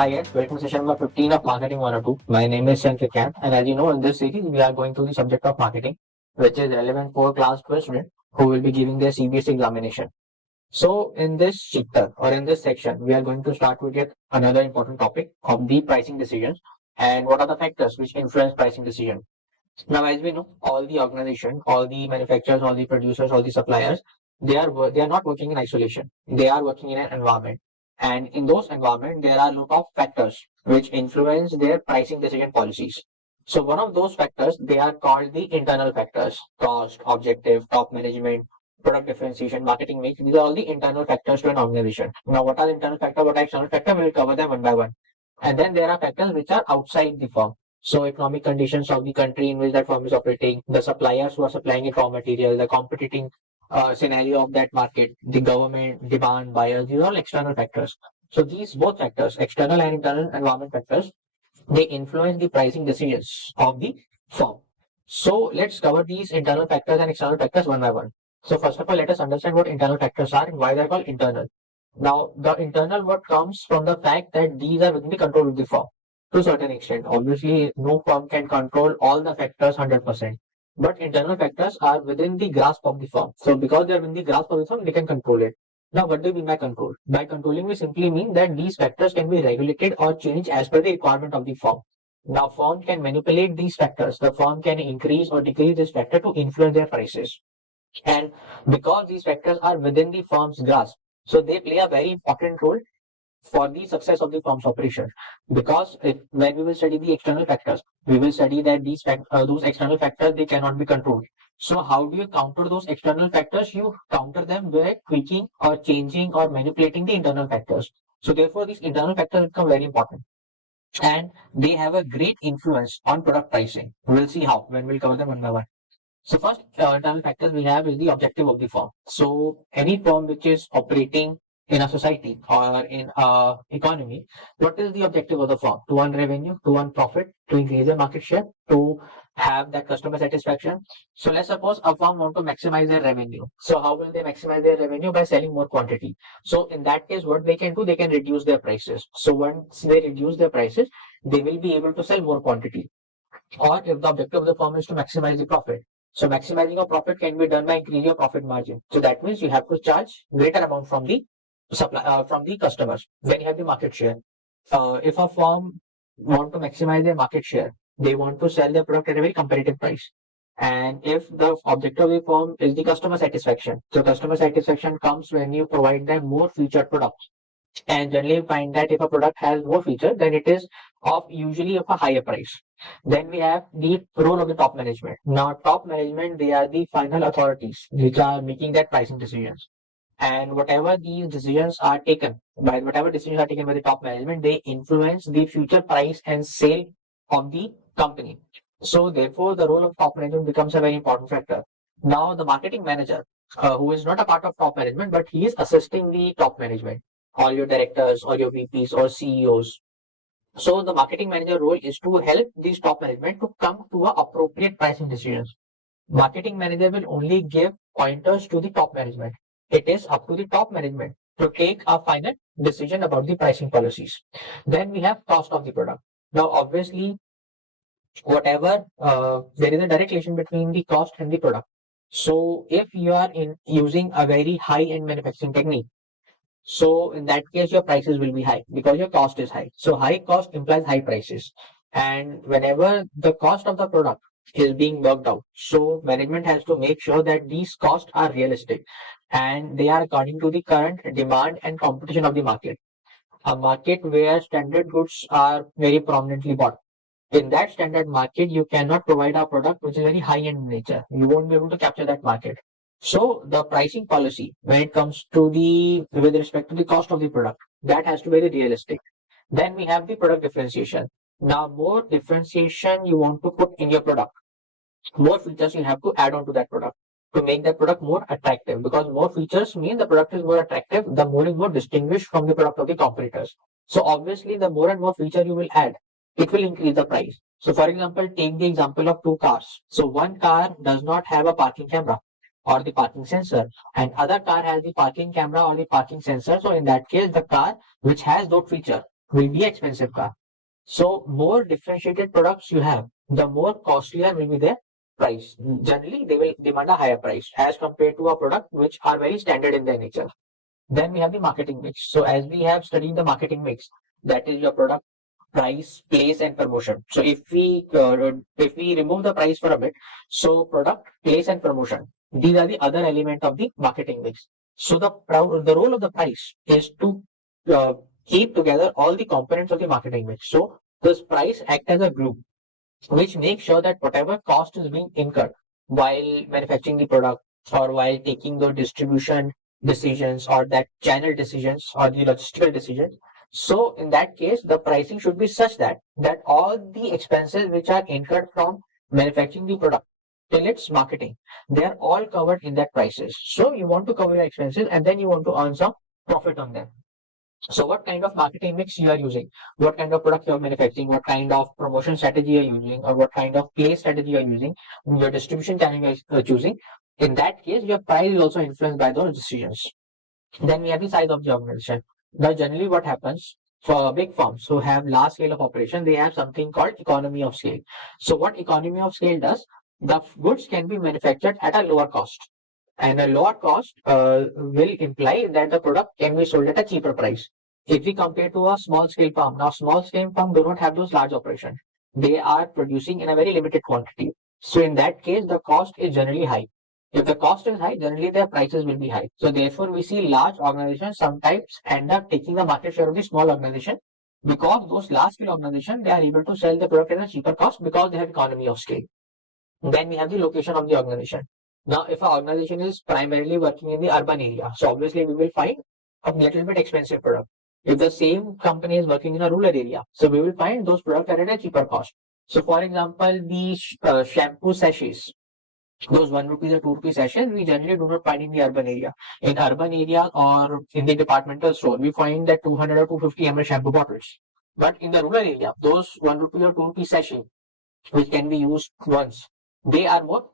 Hi guys, welcome to session number 15 of Marketing 102. My name is Shankar, and as you know, in this series, we are going through the subject of marketing, which is relevant for class 12 students who will be giving their CBSE examination. So, in this chapter or in this section, we are going to start with yet another important topic of the pricing decisions and what are the factors which influence pricing decision. Now, as we know, all the organization, all the manufacturers, all the producers, all the suppliers, they are not working in isolation. They are working in an environment, and in those environment, there are a lot of factors which influence their pricing decision policies. So, one of those factors they are called the internal factors: cost, objective, top management, product differentiation, marketing mix. These are all the internal factors to an organization. Now, what are the internal factors? What are external factors? We will cover them one by one. And then there are factors which are outside the firm. So economic conditions of the country in which that firm is operating, the suppliers who are supplying it raw material, the competing scenario of that market, the government, demand, buyers, these are all external factors. So these both factors, external and internal environment factors, they influence the pricing decisions of the firm. So let's cover these internal factors and external factors one by one. So first of all, let us understand what internal factors are and why they're called internal. Now, the internal what comes from the fact that these are within the control of the firm to a certain extent. Obviously, no firm can control all the factors 100%. But internal factors are within the grasp of the firm. So, because they are within the grasp of the firm, they can control it. Now, what do we mean by control? By controlling, we simply mean that these factors can be regulated or changed as per the requirement of the firm. Now, firm can manipulate these factors. The firm can increase or decrease this factor to influence their prices. And because these factors are within the firm's grasp, so they play a very important role for the success of the firm's operation. Because when we will study the external factors, we will study that those external factors they cannot be controlled. So how do you counter those external factors? You counter them by tweaking or changing or manipulating the internal factors. So therefore, these internal factors become very important, and they have a great influence on product pricing. We'll see how when we'll cover them one by one. So first internal factors we have is the objective of the firm. So any firm which is operating in a society or in a economy, what is the objective of the firm? To earn revenue, to earn profit, to increase their market share, to have that customer satisfaction. So let's suppose a firm want to maximize their revenue. So how will they maximize their revenue? By selling more quantity. So in that case, what they can do, they can reduce their prices. So once they reduce their prices, they will be able to sell more quantity. Or if the objective of the firm is to maximize the profit, so maximizing your profit can be done by increasing your profit margin. So that means you have to charge greater amount from the supply from the customers when you have the market share. If a firm want to maximize their market share, they want to sell their product at a very competitive price. And if the objective of the firm is the customer satisfaction, so customer satisfaction comes when you provide them more featured products. And generally you find that if a product has more features, then it is of usually of a higher price. Then we have the role of the top management. Now, top management, they are the final authorities which are making that pricing decisions. And whatever these decisions are taken whatever decisions are taken by the top management, they influence the future price and sale of the company. So therefore, the role of top management becomes a very important factor. Now, the marketing manager, who is not a part of top management, but he is assisting the top management, all your directors or your VPs or CEOs. So the marketing manager role is to help these top management to come to a appropriate pricing decisions. Marketing manager will only give pointers to the top management. It is up to the top management to take a final decision about the pricing policies. Then we have cost of the product. Now, obviously, whatever there is a direct relation between the cost and the product. So if you are in using a very high end manufacturing technique, so in that case, your prices will be high because your cost is high. So high cost implies high prices. And whenever the cost of the product is being worked out, so management has to make sure that these costs are realistic and they are according to the current demand and competition of the market. A market where standard goods are very prominently bought. In that standard market, you cannot provide a product which is very high in nature. You won't be able to capture that market. So the pricing policy, when it comes to with respect to the cost of the product, that has to be very realistic. Then we have the product differentiation. Now, more differentiation you want to put in your product, more features you have to add on to that product to make that product more attractive, because more features mean the product is more attractive, the more is more distinguished from the product of the competitors. So obviously, the more and more feature you will add, it will increase the price. So for example, take the example of two cars. So one car does not have a parking camera or the parking sensor, and other car has the parking camera or the parking sensor. So in that case, the car which has those feature will be expensive car. So more differentiated products you have, the more costlier will be their price. Generally, they will demand a higher price as compared to a product which are very standard in their nature. Then we have the marketing mix. So as we have studied the marketing mix, that is your product, price, place, and promotion. So if we remove the price for a bit, so product, place, and promotion, these are the other element of the marketing mix. So the role of the price is to uh, keep together all the components of the marketing mix. So this price act as a glue which makes sure that whatever cost is being incurred while manufacturing the product or while taking the distribution decisions or that channel decisions or the logistical decisions. So in that case, the pricing should be such that all the expenses which are incurred from manufacturing the product till its marketing, they are all covered in that prices. So you want to cover your expenses and then you want to earn some profit on them. So what kind of marketing mix you are using, what kind of product you are manufacturing, what kind of promotion strategy you are using, or what kind of place strategy you are using, your distribution channel you are choosing. In that case, your price is also influenced by those decisions. Then we have the size of the organization. Now, generally, what happens for big firms who have large scale of operation, they have something called economy of scale. So, what economy of scale does? The goods can be manufactured at a lower cost, and a lower cost will imply that the product can be sold at a cheaper price. If we compare to a small scale farm, now small scale farm do not have those large operations. They are producing in a very limited quantity. So in that case, the cost is generally high. If the cost is high, generally their prices will be high. So therefore, we see large organizations sometimes end up taking the market share of the small organization because those large scale organizations they are able to sell the product at a cheaper cost because they have economy of scale. Then we have the location of the organization. Now, if our organization is primarily working in the urban area, so obviously we will find a little bit expensive product. If the same company is working in a rural area, so we will find those products are at a cheaper cost. So, for example, the shampoo sachets, those 1 rupee or 2 rupee sachets, we generally do not find in the urban area. In urban area or in the departmental store, we find that 200 or 250 ml shampoo bottles. But in the rural area, those 1 rupee or 2 rupee sachets which can be used once, they are more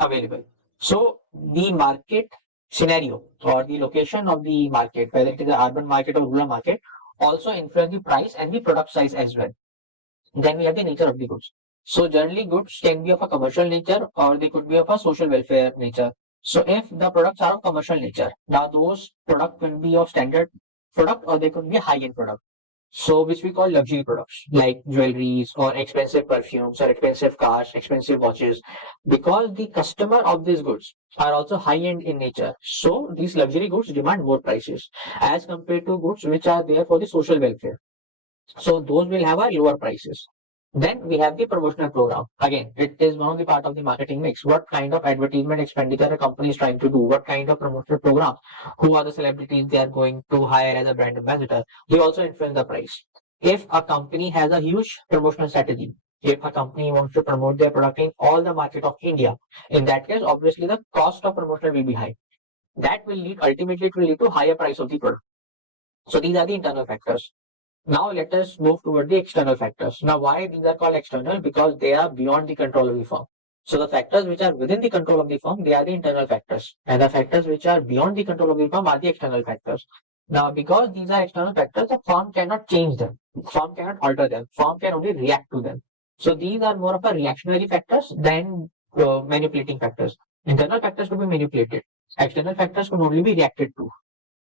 available. So the market scenario or the location of the market, whether it is an urban market or rural market, also influence the price and the product size as well. Then we have the nature of the goods. So generally goods can be of a commercial nature or they could be of a social welfare nature. So if the products are of commercial nature, now those products will be of standard product or they could be a high-end product. So, which we call luxury products like jewelries or expensive perfumes or expensive cars, expensive watches, because the customer of these goods are also high end in nature. So, these luxury goods demand more prices as compared to goods which are there for the social welfare. So, those will have a lower prices. Then we have the promotional program. Again, it is one of the part of the marketing mix. What kind of advertisement expenditure a company is trying to do? What kind of promotional program? Who are the celebrities they are going to hire as a brand ambassador? They also influence the price. If a company has a huge promotional strategy, if a company wants to promote their product in all the market of India, in that case, obviously the cost of promotion will be high. That will lead ultimately it will lead to higher price of the product. So these are the internal factors. Now let us move toward the external factors. Now why these are called external? Because they are beyond the control of the firm. So the factors which are within the control of the firm, they are the internal factors. And the factors which are beyond the control of the firm are the external factors. Now because these are external factors, the firm cannot change them. Firm cannot alter them. Firm can only react to them. So these are more of a reactionary factors than manipulating factors. Internal factors could be manipulated. External factors could only be reacted to.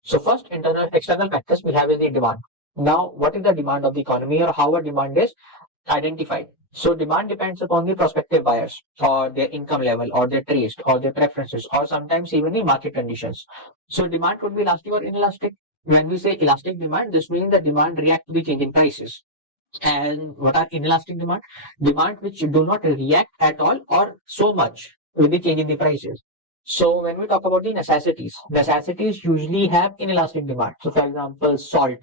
So first external factors we have is the demand. Now, what is the demand of the economy or how a demand is identified? So demand depends upon the prospective buyers or their income level or their taste or their preferences or sometimes even the market conditions. So demand could be elastic or inelastic. When we say elastic demand, this means the demand react to the change in prices. And what are inelastic demand? Demand which do not react at all or so much with the change in the prices. So when we talk about the necessities usually have inelastic demand. So for example, salt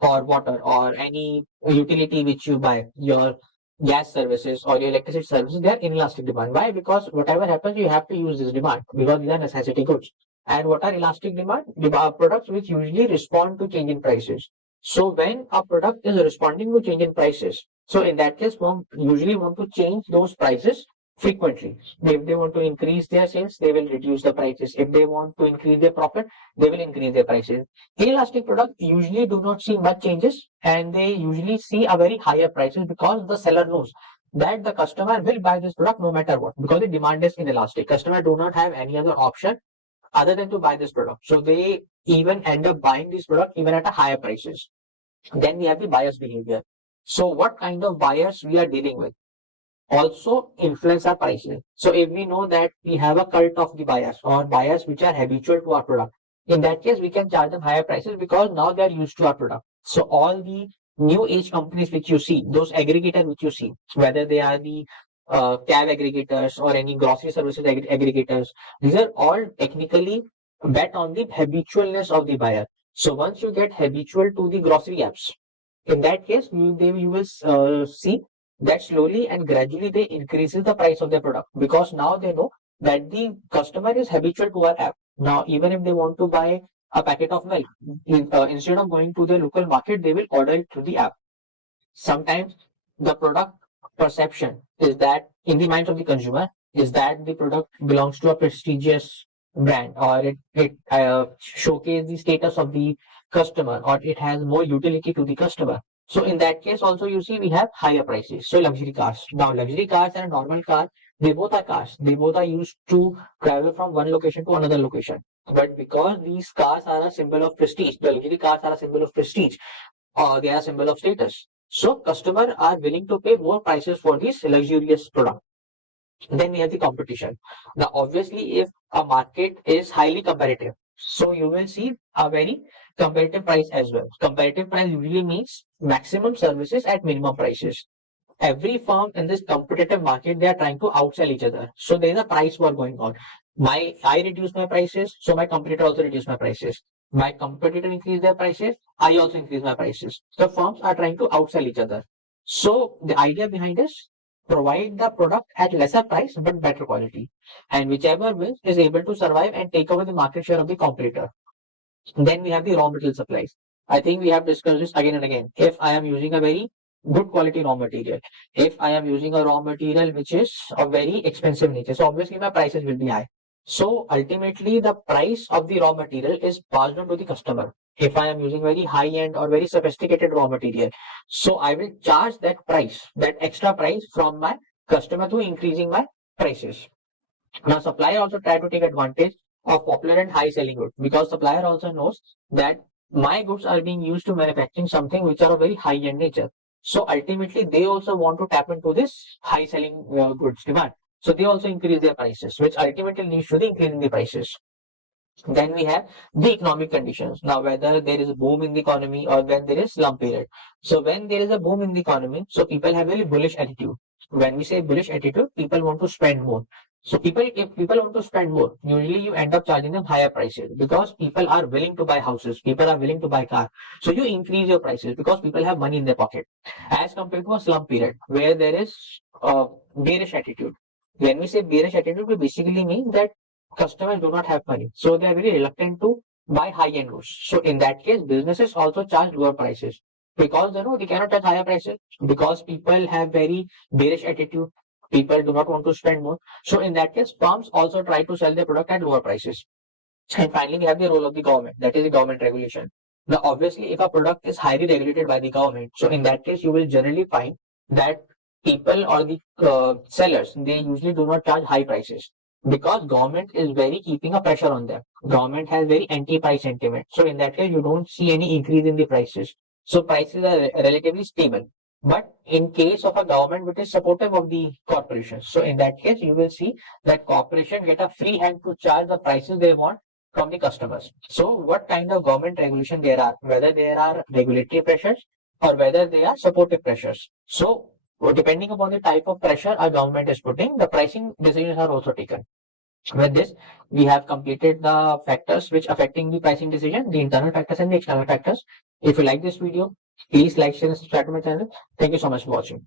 or water or any utility which you buy, your gas services or your electricity services, they are inelastic demand. Why? Because whatever happens, you have to use this demand because these are necessity goods. And what are elastic demand? Products which usually respond to change in prices. So when a product is responding to change in prices, so in that case, we usually want to change those prices frequently. If they want to increase their sales, they will reduce the prices. If they want to increase their profit, they will increase their prices. Inelastic products usually do not see much changes, and they usually see a very higher prices because the seller knows that the customer will buy this product no matter what, because the demand is inelastic. Customer do not have any other option other than to buy this product. So they even end up buying this product even at a higher prices. Then we have the buyer's behavior. So what kind of buyers we are dealing with also influence our pricing. So if we know that we have a cult of the buyers or buyers which are habitual to our product, in that case we can charge them higher prices because now they are used to our product. So all the new age companies which you see, those aggregators which you see, whether they are the cab aggregators or any grocery services aggregators, these are all technically bet on the habitualness of the buyer. So once you get habitual to the grocery apps, in that case you will see that slowly and gradually they increases the price of their product, because now they know that the customer is habitual to our app. Now even if they want to buy a packet of milk, instead of going to the local market, they will order it through the app. Sometimes the product perception is that in the minds of the consumer is that the product belongs to a prestigious brand, or it showcases the status of the customer, or it has more utility to the customer. So in that case also you see we have higher prices. So luxury cars, now luxury cars and a normal car, they both are cars, they both are used to travel from one location to another location. But because these cars are a symbol of prestige, the luxury cars are a symbol of prestige, or they are a symbol of status. So customers are willing to pay more prices for this luxurious product. Then we have the competition. Now, obviously, if a market is highly competitive, so you will see a very competitive price as well. Competitive price usually means maximum services at minimum prices. Every firm in this competitive market, they are trying to outsell each other. So there is a price war going on. I reduce my prices, so my competitor also reduce my prices. My competitor increase their prices, I also increase my prices. So firms are trying to outsell each other. So the idea behind is provide the product at lesser price but better quality. And whichever wins is able to survive and take over the market share of the competitor. Then we have the raw material supplies. I think we have discussed this again and again. If I am using a very good quality raw material, if I am using a raw material which is of very expensive nature, so obviously my prices will be high. So ultimately the price of the raw material is passed on to the customer. If I am using very high end or very sophisticated raw material, so I will charge that price, that extra price from my customer to increasing my prices. Now, supplier also try to take advantage of popular and high selling goods, because supplier also knows that my goods are being used to manufacturing something which are of very high end nature. So ultimately, they also want to tap into this high selling goods demand. So they also increase their prices, which ultimately leads to the increase in the prices. Then we have the economic conditions. Now, whether there is a boom in the economy or when there is slump period. So when there is a boom in the economy, so people have very bullish attitude. When we say bullish attitude, people want to spend more. So if people want to spend more, usually you end up charging them higher prices, because people are willing to buy houses, people are willing to buy cars. So you increase your prices because people have money in their pocket. As compared to a slump period where there is bearish attitude. When we say bearish attitude, we basically mean that customers do not have money. So they are very reluctant to buy high-end goods. So in that case, businesses also charge lower prices, because they know they cannot charge higher prices, because people have very bearish attitude. People do not want to spend more. So in that case, firms also try to sell their product at lower prices. And finally, we have the role of the government, that is the government regulation. Now, obviously, if a product is highly regulated by the government, so in that case, you will generally find that people or the sellers, they usually do not charge high prices, because government is very keeping a pressure on them. Government has very anti-price sentiment. So in that case, you don't see any increase in the prices. So prices are relatively stable. But in case of a government which is supportive of the corporation, so in that case, you will see that corporation get a free hand to charge the prices they want from the customers. So what kind of government regulation there are, whether there are regulatory pressures or whether they are supportive pressures. So depending upon the type of pressure a government is putting, the pricing decisions are also taken. With this, we have completed the factors which affecting the pricing decision, the internal factors and the external factors. If you like this video, please like, share, and subscribe to my channel. Thank you so much for watching.